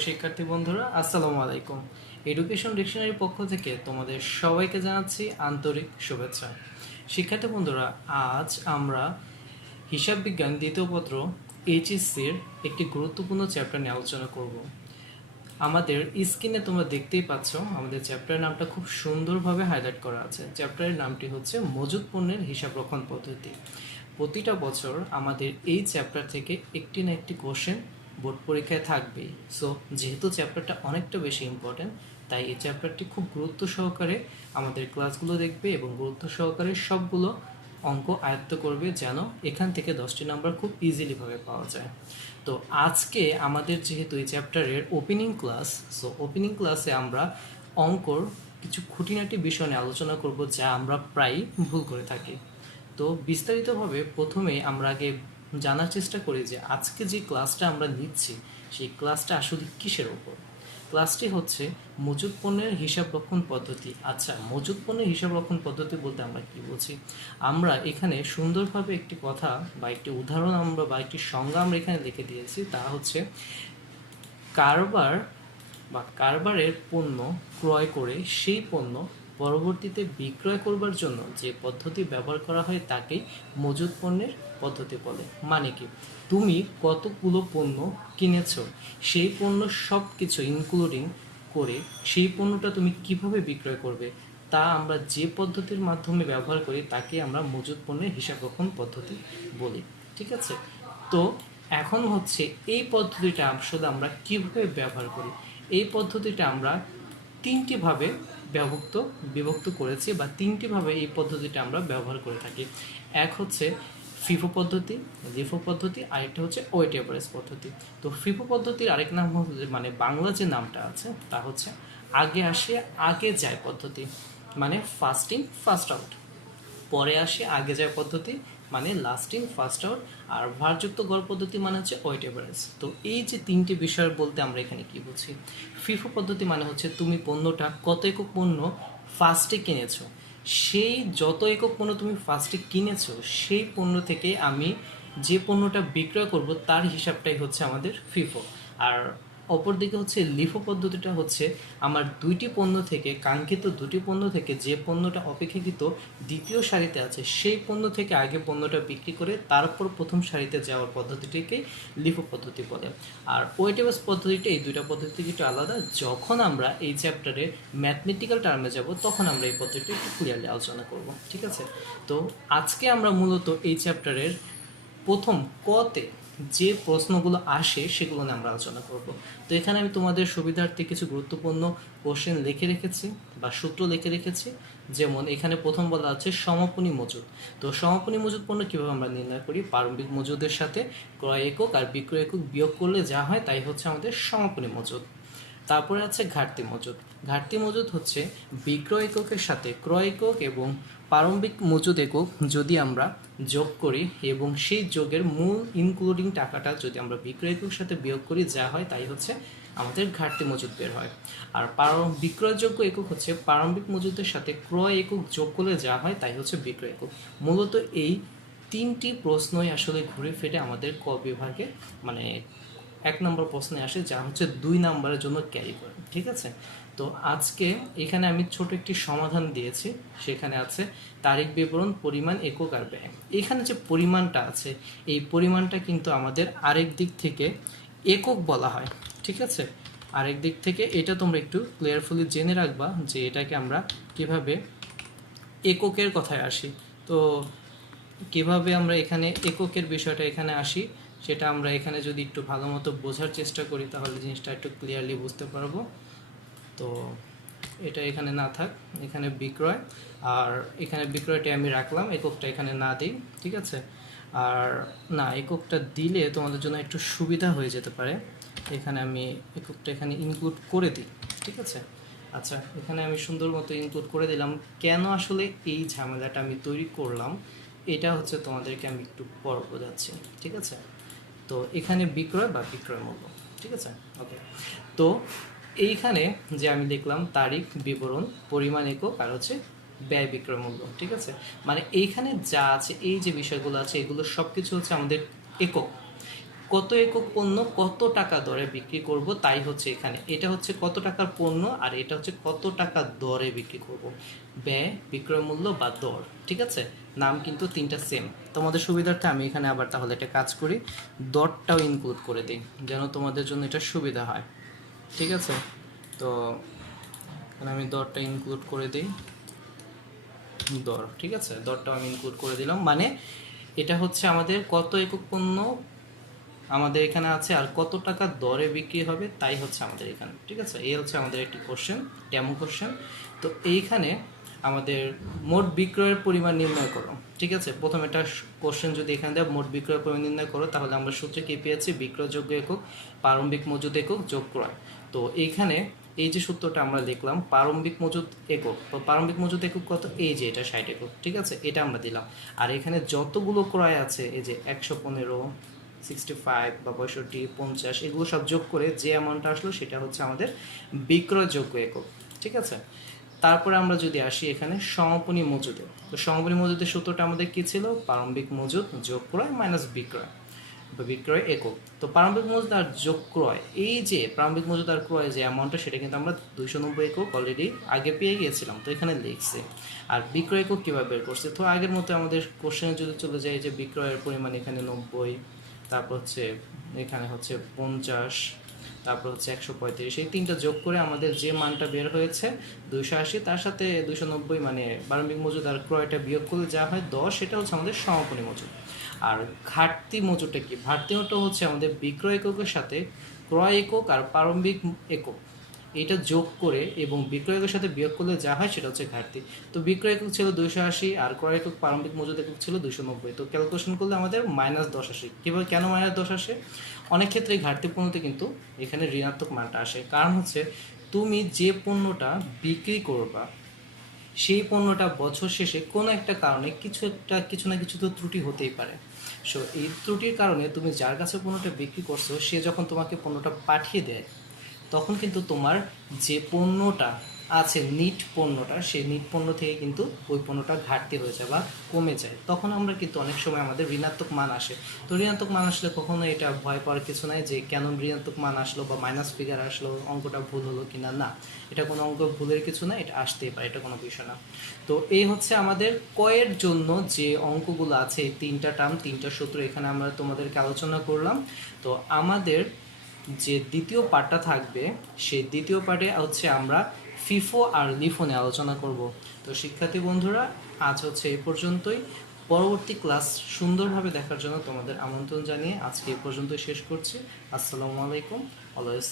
প্রিয় শিক্ষার্থী বন্ধুরা, আসসালামু আলাইকুম। এডুকেশন ডিকশনারির পক্ষ থেকে তোমাদের সবাইকে জানাচ্ছি আন্তরিক শুভেচ্ছা। শিক্ষার্থী বন্ধুরা, আজ আমরা হিসাব বিজ্ঞান দ্বিতীয় পত্র এইচএসসির একটি গুরুত্বপূর্ণ চ্যাপ্টার নিয়ে আলোচনা করব। আমাদের স্ক্রিনে তোমরা দেখতেই পাচ্ছ আমাদের চ্যাপ্টারের নামটা খুব সুন্দরভাবে হাইলাইট করা আছে। চ্যাপ্টারের নামটি হচ্ছে মজুত পণ্যের হিসাব রক্ষণ পদ্ধতি। প্রতিটা বছর আমাদের এই চ্যাপ্টার থেকে একটি না একটি কোশ্চেন বোর্ড পরীক্ষায় থাকবেই। সো যেহেতু চ্যাপ্টারটা অনেকটা বেশি ইম্পর্ট্যান্ট, তাই এই চ্যাপ্টারটি খুব গুরুত্ব সহকারে আমাদের ক্লাসগুলো দেখবে এবং গুরুত্ব সহকারে সবগুলো অঙ্ক আয়ত্ত করবে, যেন এখান থেকে 10টি নাম্বার খুব ইজিলিভাবে পাওয়া যায়। তো আজকে আমাদের যেহেতু এই চ্যাপ্টারের ওপেনিং ক্লাস, সো ওপেনিং ক্লাসে আমরা অঙ্কর কিছু খুঁটিনাটি বিষয় নিয়ে আলোচনা করব যা আমরা প্রায় ভুল করে থাকি। তো বিস্তারিতভাবে প্রথমে আমরা আগে জানার চেষ্টা করি যে আজকে যে ক্লাসটা আমরা নিচ্ছি সেই ক্লাসটা আসলে কিসের ওপর। ক্লাসটি হচ্ছে মজুত পণ্যের হিসাব রক্ষণ পদ্ধতি। আচ্ছা, মজুত পণ্যের হিসাব রক্ষণ পদ্ধতি বলতে আমরা কি বলছি? আমরা এখানে সুন্দরভাবে একটি কথা বা একটি উদাহরণ আমরা বা একটি সংজ্ঞা আমরা এখানে লিখে দিয়েছি, তা হচ্ছে কারবারের পণ্য ক্রয় করে সেই পণ্য পরবর্তীতে বিক্রয় করবার জন্য যে পদ্ধতি ব্যবহার করা হয় তাকেই মজুত পণ্যের পদ্ধতি বলে। মানে কি, তুমি কতগুলো পণ্য কিনেছো, সেই পণ্য সব কিছু ইনক্লুডিং করে সেই পণ্যটা তুমি কিভাবে বিক্রয় করবে তা আমরা যে পদ্ধতির মাধ্যমে ব্যবহার করি তাকে আমরা মজুত পণ্যের হিসাব রক্ষণ পদ্ধতি বলি। ঠিক আছে? তো এখন হচ্ছে এই পদ্ধতিটা আসলে আমরা কিভাবে ব্যবহার করি। এই পদ্ধতিটা আমরা তিনটি ভাবে বিভক্ত করেছি বা তিনটি ভাবে এই পদ্ধতিটা আমরা ব্যবহার করে থাকি। এক হচ্ছে ফিফো পদ্ধতি, লিফো পদ্ধতি, আরেকটা হচ্ছে ওয়েট এভারেজ পদ্ধতি। তো ফিফো পদ্ধতির আরেক নাম হচ্ছে, মানে বাংলা যে নামটা আছে তা হচ্ছে আগে আসে আগে যায় পদ্ধতি, মানে ফার্স্ট ইন ফার্স্ট আউট। পরে আসে আগে যায় পদ্ধতি, মানে লাস্ট ইন ফার্স্ট আউট। আর ভারযুক্ত গড় পদ্ধতি মানে হচ্ছে ওয়েট এভারেজ। তো এই যে তিনটি বিষয় বলতে আমরা এখানে কি বুঝি? ফিফো পদ্ধতি মানে হচ্ছে তুমি পণ্যটা কত একক পণ্য ফার্স্টে কিনেছো, সেই যত একক পণ্য তুমি ফার্স্টে কিনেছো সেই পণ্য থেকে আমি যে পণ্যটা বিক্রয় করব তার হিসাবটাই হচ্ছে আমাদের ফিফো। আর অপরদিকে হচ্ছে লিফো পদ্ধতিটা হচ্ছে আমার কাঙ্ক্ষিত দুটি পণ্য থেকে যে পণ্যটা অপেক্ষাকৃত দ্বিতীয় সারিতে আছে সেই পণ্য থেকে আগে পণ্যটা বিক্রি করে তারপর প্রথম সারিতে যাওয়ার পদ্ধতিটিকে লিফো পদ্ধতি বলে। আর ওয়েটেবস পদ্ধতিটা, এই দুইটা পদ্ধতি থেকে একটু আলাদা। যখন আমরা এই চ্যাপ্টারে ম্যাথমেটিক্যাল টার্মে যাব তখন আমরা এই পদ্ধতিটি একটু ক্লিয়ারলি আলোচনা করব। ঠিক আছে? তো আজকে আমরা মূলত এই চ্যাপ্টারের প্রথম কতে যে প্রশ্নগুলো আসে সেগুলো নিয়ে আমরা আলোচনা করব। তো এখানে আমি তোমাদের সুবিধার্থে কিছু গুরুত্বপূর্ণ কোশ্চেন লিখে রেখেছি বা সূত্র লিখে রেখেছি। যেমন এখানে প্রথম বলা আছে সমাপনী মজুদ। তো সমাপনী মজুদ পণ্য কীভাবে আমরা নির্ণয় করি? প্রারম্ভিক মজুদের সাথে ক্রয় একক আর বিক্রয় একক বিয়োগ করলে যা হয় তাই হচ্ছে আমাদের সমাপনী মজুদ। তারপরে আছে ঘাটতি মজুদ। ঘাটতি মজুদ হচ্ছে বিক্রয় এককের সাথে ক্রয় একক এবং প্রারম্ভিক মজুদ একক যদি আমরা যোগ করি এবং সেই যোগের মূল ইনক্লুডিং টাকাটা যদি আমরা বিক্রয় এককের সাথে বিয়োগ করি, যা হয় তাই হচ্ছে আমাদের ঘাটতি মজুদ বের হয়। আর বিক্রয়যোগ্য একক হচ্ছে প্রারম্ভিক মজুদের সাথে ক্রয় একক যোগ করলে যা হয় তাই হচ্ছে বিক্রয় একক। মূলত এই তিনটি প্রশ্নই আসলে ঘুরে ফিরে আমাদের ক বিভাগে, মানে 1 নম্বর প্রশ্নে আসে, যা হচ্ছে 2 নম্বরের জন্য ক্যারি করে। ঠিক আছে? তো আজকে এখানে আমি ছোট একটি সমাধান দিয়েছি। সেখানে আছে তারিখ বিবরণ, পরিমাণ, একক আর ব্যয়। এখানে যে পরিমাণটা আছে এই পরিমাণটা কিন্তু আমাদের আরেক দিক থেকে একক বলা হয়। ঠিক আছে? আরেক দিক থেকে এটা তোমরা একটু ক্লিয়ারফুলি জেনে রাখবা যে এটাকে আমরা কিভাবে এককের কথায় আসি। তো কিভাবে আমরা এখানে এককের বিষয়টা এখানে আসি সেটা আমরা এখানে যদি একটু ভালো মতো বোঝার চেষ্টা করি তাহলে জিনিসটা একটু ক্লিয়ারলি বুঝতে পারবো। তো এটা এখানে না থাক, এখানে বিক্রয়, আর এখানে বিক্রয়টা আমি রাখলাম, এককটা এখানে না দিই। ঠিক আছে? আর না, এককটা দিলে তোমাদের জন্য একটু সুবিধা হয়ে যেতে পারে, এখানে আমি এককটা এখানে ইনক্লুড করে দিই। ঠিক আছে? আচ্ছা, এখানে আমি সুন্দর মতো ইনক্লুড করে দিলাম। কেন আসলে এই ঝামেলাটা আমি তৈরি করলাম এটা হচ্ছে তোমাদেরকে আমি একটু পর বোঝাচ্ছি। ঠিক আছে? তো এখানে বিক্রয় বা বিক্রয় মূল্য। ঠিক আছে? ওকে। তো এইখানে যে আমি লিখলাম তারিখ বিবরণ, পরিমাণ একক আর হচ্ছে ব্যয় বিক্রয় মূল্য। ঠিক আছে? মানে এইখানে যা আছে, এই যে বিষয়গুলো আছে এগুলো সব কিছু হচ্ছে আমাদের একক। কত একক পণ্য কত টাকা দরে বিক্রি করব, তাই হচ্ছে এখানে এটা হচ্ছে কত টাকার পণ্য আর এটা হচ্ছে কত টাকা দরে বিক্রি করব। ব্যয়, বিক্রয় মূল্য বা দর, ঠিক আছে। নাম কিন্তু তিনটা সেম। তোমাদের সুবিধার্থে আমি এখানে আবার তাহলে একটা কাজ করি, দরটাও ইনক্লুড করে দিই যেন তোমাদের জন্য এটা সুবিধা হয়, ঠিক আছে। তো এখানে আমি দরটা ইনক্লুড করে দিই, দর, ঠিক আছে, দরটাও আমি ইনক্লুড করে দিলাম। মানে এটা হচ্ছে আমাদের কত একক পণ্য আমাদের এখানে আছে আর কত টাকা দরে বিক্রি হবে, তাই হচ্ছে আমাদের এখানে, ঠিক আছে। এই হচ্ছে আমাদের একটি কোশ্চেন, ডেমো কোশ্চেন। তো এইখানে আমাদের মোট বিক্রয়ের পরিমাণ নির্ণয় করো, ঠিক আছে। প্রথম একটা কোশ্চেন যদি এখানে দেয় মোট বিক্রয়ের পরিমাণ নির্ণয় করো, তাহলে আমরা সূত্রে কি পেয়েছি, বিক্রয়যোগ্য একক প্রারম্ভিক মজুদ একক যোগ ক্রয়। তো এইখানে এই যে সূত্রটা আমরা লিখলাম, প্রারম্ভিক মজুদ একক, তো প্রারম্ভিক মজুদ একক কত, এই যে এটা 60 একক, ঠিক আছে, এটা আমরা দিলাম। আর এখানে যতগুলো ক্রয় আছে, এই যে 115, 65 বা 65, 50, এগুলো সব যোগ করে যে অ্যামাউন্টটা আসলো সেটা হচ্ছে আমাদের বিক্রয়যোগ্য একক, ঠিক আছে। তারপরে আমরা যদি আসি এখানে সমাপনী মজুদে, তো সমাপনী মজুদের সূত্রটা আমাদের কি ছিল, প্রারম্ভিক মজুদ যোগ ক্রয় মাইনাস বিক্রয় বা বিক্রয় একক। তো প্রারম্ভিক মজুদ আর যোগ ক্রয়, এই যে প্রারম্ভিক মজুদ আর ক্রয় যে অ্যামাউন্টটা, সেটা কিন্তু আমরা 290 একক অলরেডি আগে পেয়ে গিয়েছিলাম, তো এখানে লিখছি। আর বিক্রয় একক কীভাবে বের করছে, তো আগের মতো আমাদের কোশ্চেনে যদি চলে যায়, যে বিক্রয়ের পরিমাণ এখানে 90, তারপর হচ্ছে এখানে হচ্ছে 50, তারপর হচ্ছে 135, এই তিনটা যোগ করে আমাদের যে মানটা বের হয়েছে 280, তার সাথে 290 মানে প্রারম্ভিক মজুদ আর ক্রয়টা বিয়োগ করলে যা হয় 10, সেটা হচ্ছে আমাদের সমাপনী মজুদ। আর ঘাটতি মজুদটা কি, ঘাটতি মজুদটা হচ্ছে আমাদের বিক্রয় এককের সাথে ক্রয় একক আর প্রারম্ভিক একক এটা যোগ করে এবং বিক্রয় একের সাথে বিয়োগ করলে যা হয় সেটা হচ্ছে ঘাটতি। তো বিক্রয় একক ছিল 280 আর ক্রয় একক প্রারম্ভিক মজুদ একক ছিল 290, তো ক্যালকুলেশন করলে আমাদের -10 আসে। কীভাবে, কেন -10 আসে, অনেক ক্ষেত্রে ঘাটতি পণ্যতে কিন্তু এখানে ঋণাত্মক মানটা আসে, কারণ হচ্ছে তুমি যে পণ্যটা বিক্রি করবা সেই পণ্যটা বছর শেষে কোনো একটা কারণে কিছু না কিছু তো ত্রুটি হতেই পারে। সো এই ত্রুটির কারণে তুমি যার কাছে পণ্যটা বিক্রি করছো, সে যখন তোমাকে পণ্যটা পাঠিয়ে দেয়, তখন কিন্তু তোমার যে পণ্যটা আছে নিট পণ্যটা, সেই নিট পণ্য থেকে কিন্তু ওই পণ্যটা ঘাটতি হয়ে যায় বা কমে যায়। তখন আমরা কিন্তু অনেক সময় আমাদের ঋণাত্মক মান আসে। তো ঋণাত্মক মান আসলে কখনো এটা ভয় পাওয়ার কিছু নাই যে কেন ঋণাত্মক মান আসলো বা মাইনাস ফিগার আসলো, অঙ্কটা ভুল হলো কিনা, না, এটা কোনো অঙ্ক ভুলের কিছু না, এটা আসতেই পারে, এটা কোনো বিষয় না। তো এই হচ্ছে আমাদের কয়ের জন্য যে অঙ্কগুলো আছে, তিনটা টার্ম, তিনটা সূত্র এখানে আমরা তোমাদেরকে আলোচনা করলাম। তো আমাদের যে দ্বিতীয় পার্টটা থাকবে, সেই দ্বিতীয় পার্টে হচ্ছে আমরা ফিফো আর লিফো নিয়ে আলোচনা করব। তো শিক্ষার্থী বন্ধুরা, আজ হচ্ছে এই পর্যন্তই। পরবর্তী ক্লাস সুন্দরভাবে দেখার জন্য তোমাদের আমন্ত্রণ জানিয়ে আজকে এই পর্যন্তই শেষ করছি। আসসালামু আলাইকুম, অলওয়েজ